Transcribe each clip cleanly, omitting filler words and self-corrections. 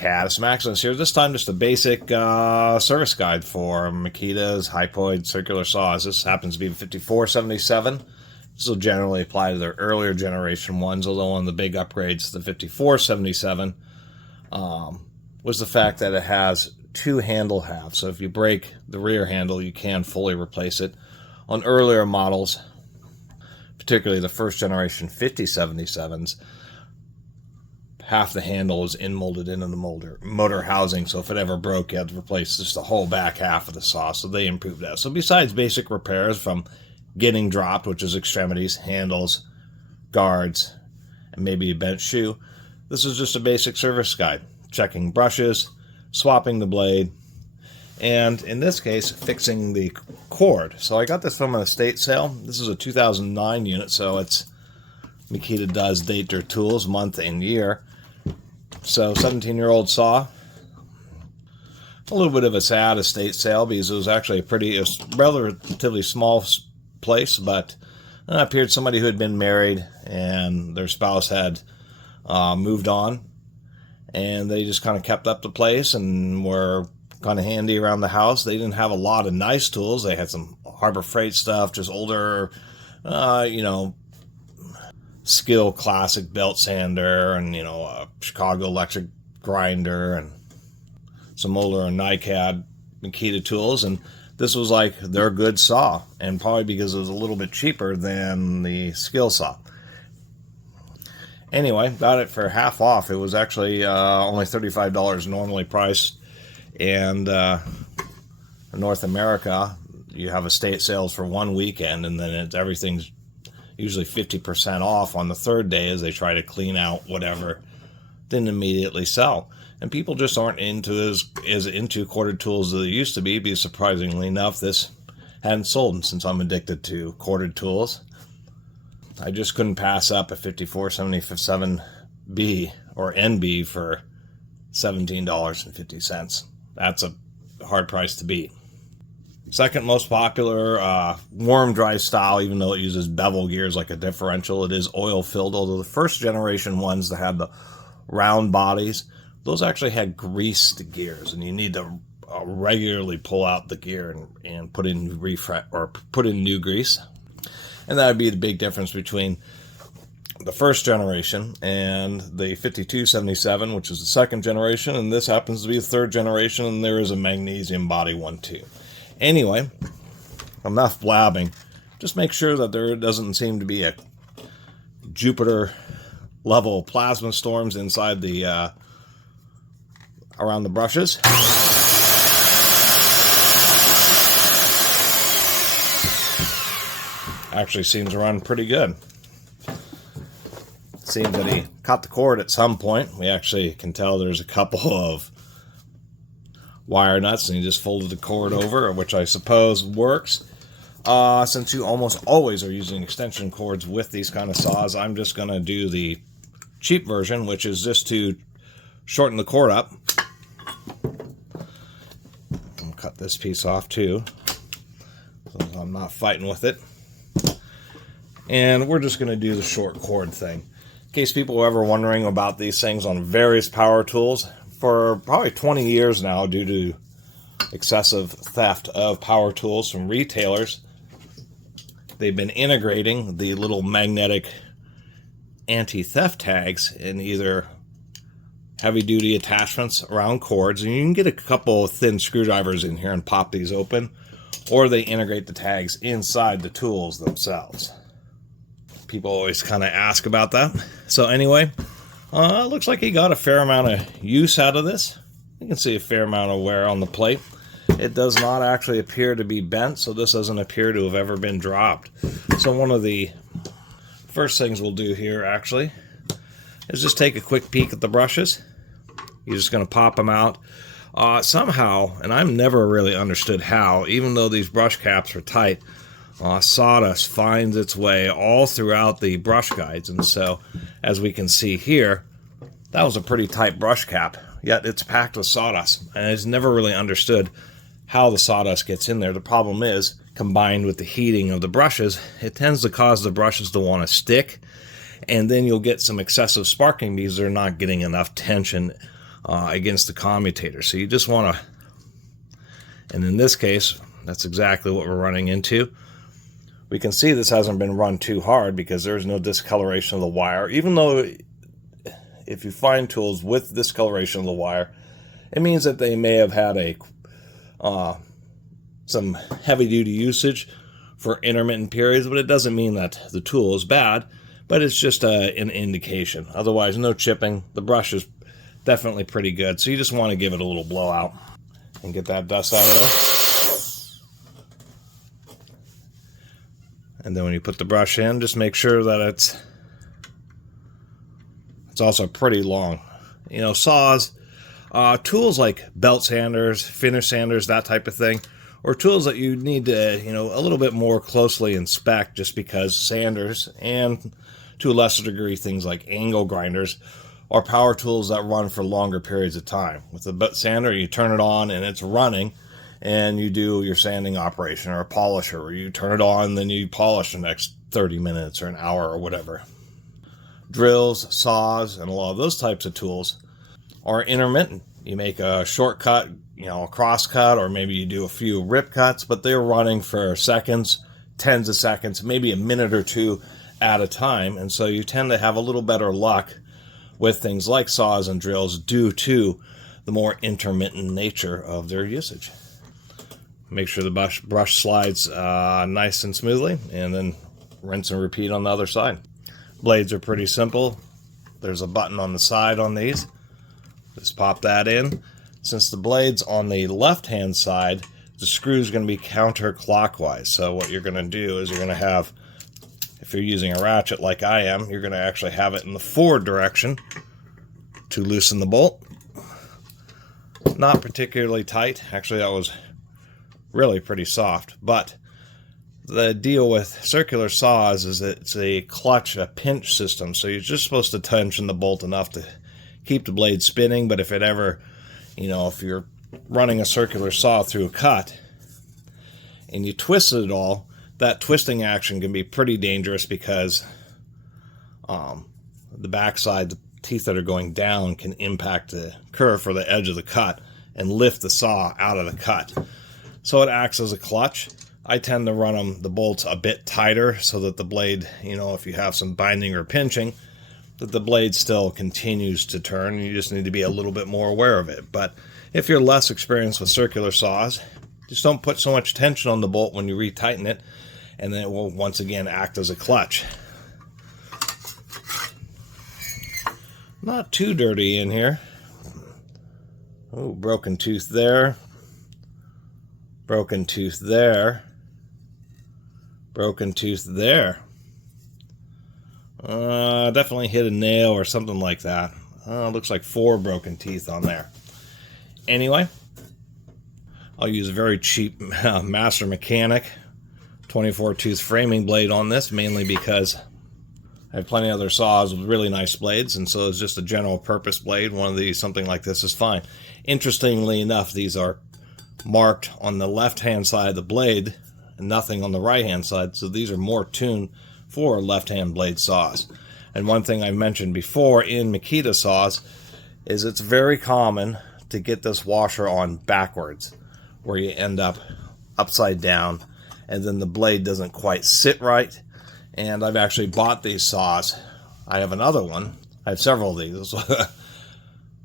Catus, Maximus here. This time just a basic service guide for Makita's Hypoid circular saws. This happens to be the 5477. This will generally apply to their earlier generation ones, although one of the big upgrades to the 5477 was the fact that it has two handle halves. So if you break the rear handle, you can fully replace it. On earlier models, particularly the first generation 5077s, half the handle is in-molded into the motor housing, so if it ever broke, you had to replace just the whole back half of the saw, so they improved that. So besides basic repairs from getting dropped, which is extremities, handles, guards, and maybe a bent shoe, this is just a basic service guide. Checking brushes, swapping the blade, and in this case, fixing the cord. So I got this from an estate sale. This is a 2009 unit, so it's Makita does date their tools month and year. So 17-year-old saw. A little bit of a sad estate sale because it was actually a relatively small place, but it appeared somebody who had been married and their spouse had moved on, and they just kind of kept up the place and were kind of handy around the house. They didn't have a lot of nice tools. They had some Harbor Freight stuff, just older, Skill classic belt sander, and a Chicago electric grinder, and some older NiCad Makita tools. And this was like their good saw, and probably because it was a little bit cheaper than the Skill saw. Anyway, got it for half off. It was actually only $35 normally priced, and in North America you have estate sales for one weekend, and then everything's usually 50% off on the third day as they try to clean out whatever didn't immediately sell. And people just aren't into corded tools as they used to be, because surprisingly enough, this hadn't sold. And since I'm addicted to corded tools, I just couldn't pass up a 5477B or NB for $17.50. That's a hard price to beat. Second most popular, warm drive style, even though it uses bevel gears like a differential, it is oil filled. Although the first generation ones that had the round bodies, those actually had greased gears, and you need to regularly pull out the gear and put in new grease. And that would be the big difference between the first generation and the 5277, which is the second generation, and this happens to be the third generation, and there is a magnesium body one too. Anyway, enough blabbing. Just make sure that there doesn't seem to be a Jupiter-level plasma storms inside the around the brushes. Actually seems to run pretty good. Seems that he cut the cord at some point. We actually can tell there's a couple of wire nuts, and he just folded the cord over, which I suppose works. Since you almost always are using extension cords with these kind of saws, I'm just going to do the cheap version, which is just to shorten the cord up. I'll cut this piece off too, so I'm not fighting with it. And we're just going to do the short cord thing. In case people are ever wondering about these things on various power tools, for probably 20 years now, due to excessive theft of power tools from retailers, they've been integrating the little magnetic anti-theft tags in either heavy-duty attachments around cords, and you can get a couple of thin screwdrivers in here and pop these open, or they integrate the tags inside the tools themselves. People always kind of ask about that. So anyway, looks like he got a fair amount of use out of this. You can see a fair amount of wear on the plate. It does not actually appear to be bent, so this doesn't appear to have ever been dropped. So one of the first things we'll do here actually is just take a quick peek at the brushes. You're just going to pop them out. Somehow, and I've never really understood how, even though these brush caps are tight, sawdust finds its way all throughout the brush guides. And so, as we can see here, that was a pretty tight brush cap, yet it's packed with sawdust. And it's never really understood how the sawdust gets in there. The problem is, combined with the heating of the brushes, it tends to cause the brushes to want to stick, and then you'll get some excessive sparking because they're not getting enough tension against the commutator. So you just want to, and in this case, that's exactly what we're running into. We can see this hasn't been run too hard because there's no discoloration of the wire. Even though if you find tools with discoloration of the wire, it means that they may have had some heavy-duty usage for intermittent periods, but it doesn't mean that the tool is bad, but it's just an indication. Otherwise, no chipping. The brush is definitely pretty good, so you just want to give it a little blowout and get that dust out of there. And then when you put the brush in, just make sure that it's also pretty long. You know, saws, tools like belt sanders, finish sanders, that type of thing, or tools that you need to, you know, a little bit more closely inspect, just because sanders, and to a lesser degree things like angle grinders, are power tools that run for longer periods of time. With a belt sander, you turn it on and it's running, and you do your sanding operation, or a polisher, where you turn it on, then you polish the next 30 minutes or an hour or whatever. Drills, saws, and a lot of those types of tools are intermittent. You make a shortcut, you know, a cross cut, or maybe you do a few rip cuts, but they're running for seconds, tens of seconds, maybe a minute or two at a time, and so you tend to have a little better luck with things like saws and drills due to the more intermittent nature of their usage. Make sure the brush slides nice and smoothly, and then rinse and repeat on the other side. Blades are pretty simple. There's a button on the side on these. Just pop that in. Since the blade's on the left-hand side, the screw is going to be counterclockwise. So what you're going to do is you're going to have, if you're using a ratchet like I am, you're going to actually have it in the forward direction to loosen the bolt. Not particularly tight. Actually, that was really pretty soft, but the deal with circular saws is that it's a clutch, a pinch system, so you're just supposed to tension the bolt enough to keep the blade spinning. But if it ever, you know, if you're running a circular saw through a cut and you twist it all, that twisting action can be pretty dangerous, because the backside, the teeth that are going down, can impact the curve or the edge of the cut and lift the saw out of the cut. So it acts as a clutch. I tend to run the bolts a bit tighter so that the blade, you know, if you have some binding or pinching, that the blade still continues to turn. You just need to be a little bit more aware of it. But if you're less experienced with circular saws, just don't put so much tension on the bolt when you retighten it, and then it will once again act as a clutch. Not too dirty in here. Oh, broken tooth there. Broken tooth there. Broken tooth there. Definitely hit a nail or something like that. Looks like 4 broken teeth on there. Anyway, I'll use a very cheap Master Mechanic 24 tooth framing blade on this, mainly because I have plenty of other saws with really nice blades, and so it's just a general purpose blade. One of these, something like this, is fine. Interestingly enough, these are marked on the left-hand side of the blade and nothing on the right-hand side, so these are more tuned for left-hand blade saws. And one thing I mentioned before in Makita saws is it's very common to get this washer on backwards, where you end up upside down and then the blade doesn't quite sit right. And I've actually bought these saws. I have another one. I have several of these.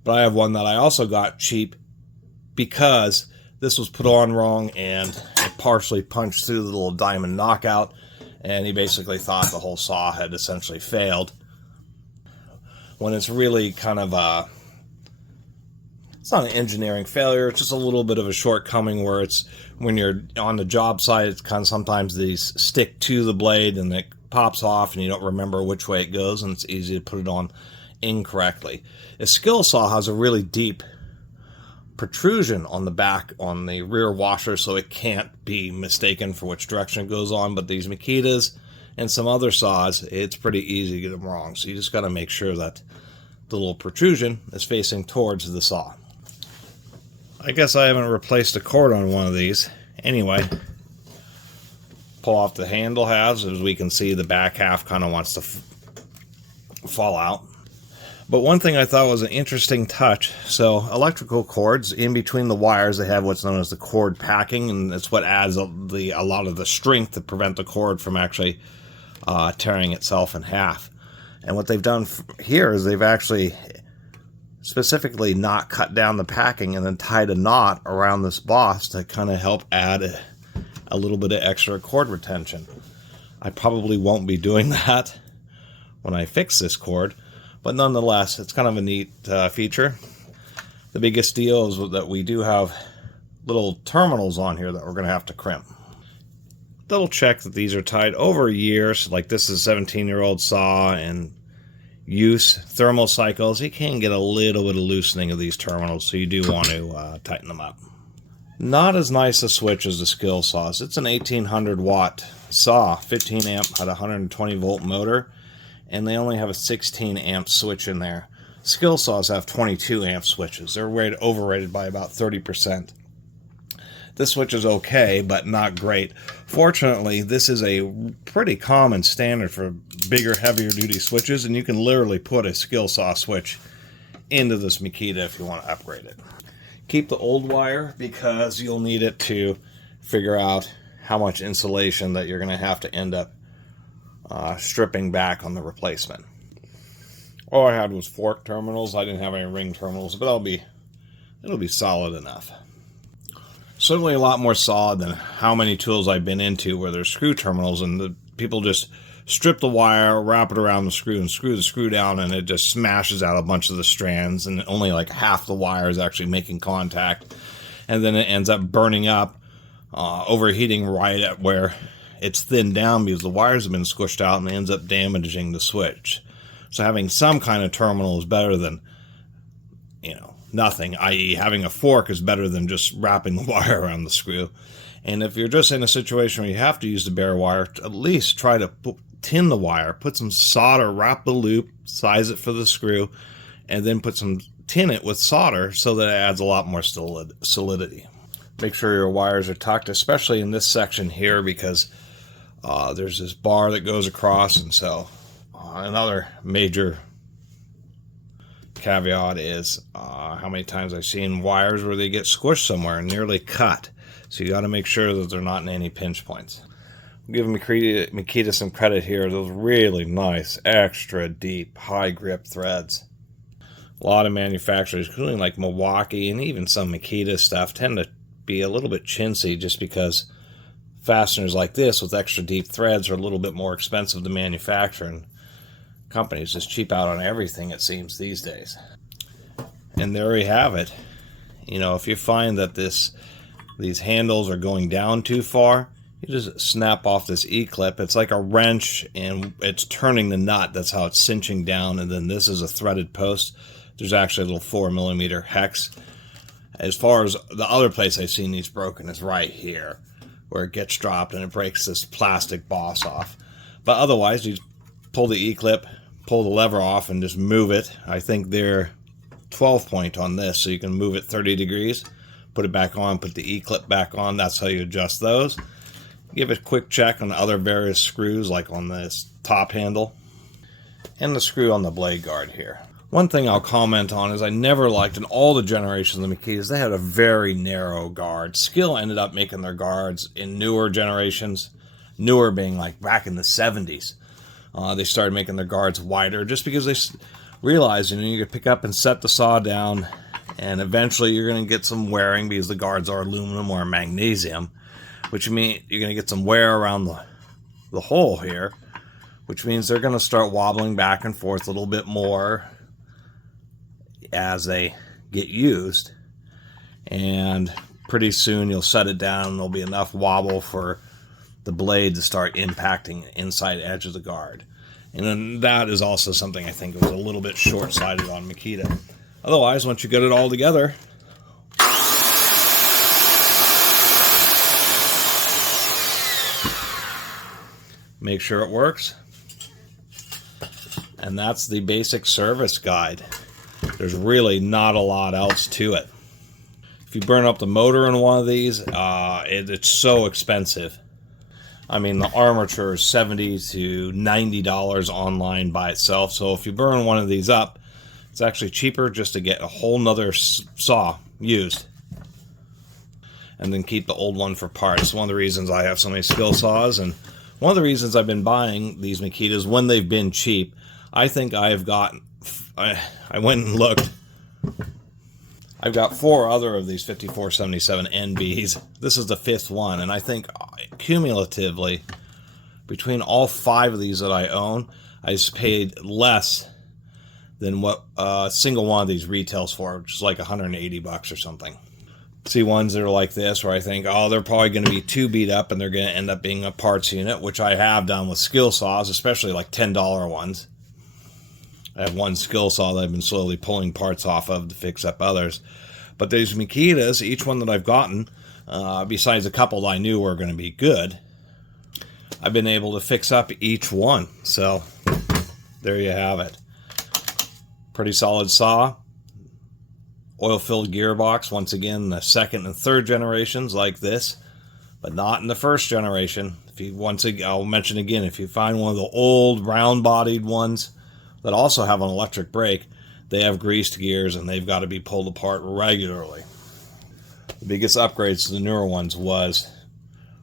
But I have one that I also got cheap because this was put on wrong and it partially punched through the little diamond knockout, and he basically thought the whole saw had essentially failed, when it's really kind of it's not an engineering failure, it's just a little bit of a shortcoming, where it's, when you're on the job site, it's kind of, sometimes these stick to the blade and it pops off and you don't remember which way it goes, and it's easy to put it on incorrectly. A skill saw has a really deep protrusion on the back, on the rear washer, so it can't be mistaken for which direction it goes on. But these Makitas and some other saws, it's pretty easy to get them wrong. So you just got to make sure that the little protrusion is facing towards the saw. I guess I haven't replaced a cord on one of these. Anyway, pull off the handle halves. As we can see, the back half kind of wants to fall out. But one thing I thought was an interesting touch, so electrical cords, in between the wires, they have what's known as the cord packing, and it's what adds a lot of the strength to prevent the cord from actually tearing itself in half. And what they've done here is they've actually specifically not cut down the packing and then tied a knot around this boss to kind of help add a little bit of extra cord retention. I probably won't be doing that when I fix this cord, but nonetheless, it's kind of a neat feature. The biggest deal is that we do have little terminals on here that we're going to have to crimp. Double check that these are tied over years, like this is a 17-year-old saw and use thermal cycles. You can get a little bit of loosening of these terminals, so you do want to tighten them up. Not as nice a switch as the skill saws. It's an 1800 watt saw, 15 amp, had a 120 volt motor, and they only have a 16 amp switch in there. Skill saws have 22 amp switches. They're overrated by about 30%. This switch is okay, but not great. Fortunately, this is a pretty common standard for bigger, heavier duty switches, and you can literally put a skill saw switch into this Makita if you want to upgrade it. Keep the old wire because you'll need it to figure out how much insulation that you're going to have to end up stripping back on the replacement. All I had was fork terminals. I didn't have any ring terminals, but it'll be solid enough. Certainly a lot more solid than how many tools I've been into where there's screw terminals and the people just strip the wire, wrap it around the screw, and screw the screw down, and it just smashes out a bunch of the strands, and only like half the wire is actually making contact, and then it ends up burning up, overheating right at where it's thinned down because the wires have been squished out, and it ends up damaging the switch. So having some kind of terminal is better than, nothing, i.e. having a fork is better than just wrapping the wire around the screw. And if you're just in a situation where you have to use the bare wire, at least try to tin the wire, put some solder, wrap the loop, size it for the screw, and then tin it with solder so that it adds a lot more solidity. Make sure your wires are tucked, especially in this section here, because there's this bar that goes across, and so another major caveat is how many times I've seen wires where they get squished somewhere and nearly cut. So you got to make sure that they're not in any pinch points. I'll give Makita some credit here. Those really nice, extra deep, high grip threads. A lot of manufacturers, including like Milwaukee and even some Makita stuff, tend to be a little bit chintzy just because fasteners like this with extra deep threads are a little bit more expensive to manufacture, and companies just cheap out on everything, it seems, these days. And there you have it. If you find that these handles are going down too far, you just snap off this E-clip. It's like a wrench, and it's turning the nut. That's how it's cinching down. And then this is a threaded post. There's actually a little 4mm hex. As far as the other place I've seen these broken is right here, where it gets dropped and it breaks this plastic boss off. But otherwise, you pull the E-clip, pull the lever off, and just move it. I think they're 12 point on this, so you can move it 30 degrees, put it back on, put the E-clip back on. That's how you adjust those. Give it a quick check on the other various screws, like on this top handle and the screw on the blade guard here. One thing I'll comment on is I never liked, in all the generations of the Makitas, they had a very narrow guard. Skill ended up making their guards in newer generations, newer being like back in the 70s. They started making their guards wider just because they realized, you could pick up and set the saw down, and eventually you're going to get some wearing because the guards are aluminum or magnesium, which means you're going to get some wear around the hole here, which means they're going to start wobbling back and forth a little bit more as they get used, and pretty soon you'll set it down and there'll be enough wobble for the blade to start impacting the inside edge of the guard. And then that is also something I think was a little bit short-sighted on Makita. Otherwise, once you get it all together, make sure it works. And that's the basic service guide. There's really not a lot else to it. If you burn up the motor in one of these, it's so expensive. I mean, the armature is $70 to $90 online by itself. So if you burn one of these up, It's actually cheaper just to get a whole nother saw used and then keep the old one for parts. One of the reasons I have so many skill saws, and one of the reasons I've been buying these Makitas when they've been cheap. I think I have gotten, I went and looked, I've got 4 other of these 5477 NBs. This is the 5th one, and I think cumulatively, between all 5 of these that I own, I just paid less than what a single one of these retails for, which is like 180 bucks or something. See ones that are like this where I think, oh, they're probably going to be too beat up and they're going to end up being a parts unit, which I have done with skill saws, especially like $10 ones. I have one skill saw that I've been slowly pulling parts off of to fix up others. But these Makitas, each one that I've gotten, besides a couple that I knew were going to be good, I've been able to fix up each one. So there you have it. Pretty solid saw. Oil-filled gearbox, once again, the 2nd and 3rd generations like this, but not in the 1st generation. If you, once again, I'll mention again, if you find one of the old round-bodied ones that also have an electric brake, they have greased gears and they've got to be pulled apart regularly. The biggest upgrades to the newer ones was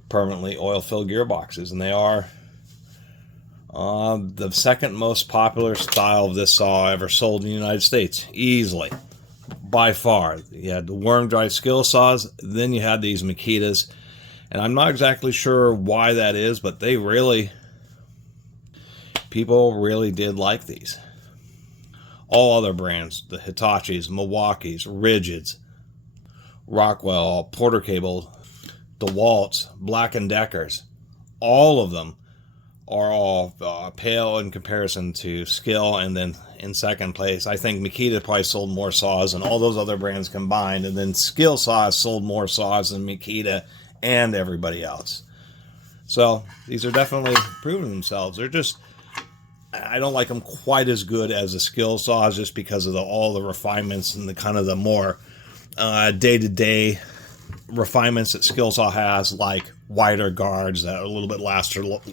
permanently oil-filled gearboxes, and they are the 2nd most popular style of this saw ever sold in the United States, easily. By far. You had the worm drive skill saws, then you had these Makitas, and I'm not exactly sure why that is, but they really, people really did like these. All other brands, the Hitachis, Milwaukees, Rigids, Rockwell, Porter Cable, DeWalt's, Black & Deckers, all of them are all pale in comparison to skill. And then in 2nd place, I think Makita probably sold more saws than all those other brands combined, and then skill saws sold more saws than Makita and everybody else. So these are definitely proving themselves. They're just, I don't like them quite as good as the skill saws, just because of all the refinements and the kind of the more day-to-day refinements that skill saw has, like wider guards that are a little bit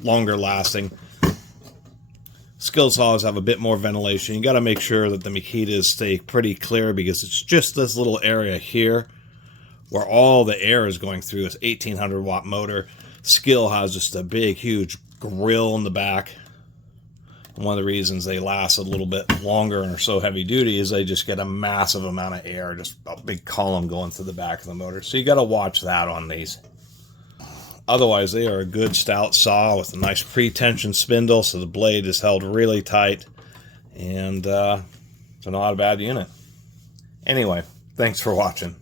longer lasting. Skill saws have a bit more ventilation. You got to make sure that the Makitas stay pretty clear, because it's just this little area here where all the air is going through. This 1800 watt motor. Skill has just a big, huge grill in the back. And one of the reasons they last a little bit longer and are so heavy duty is they just get a massive amount of air, just a big column going through the back of the motor. So you got to watch that on these. Otherwise, they are a good stout saw with a nice pre-tension spindle, so the blade is held really tight, and it's not a bad unit. Anyway, thanks for watching.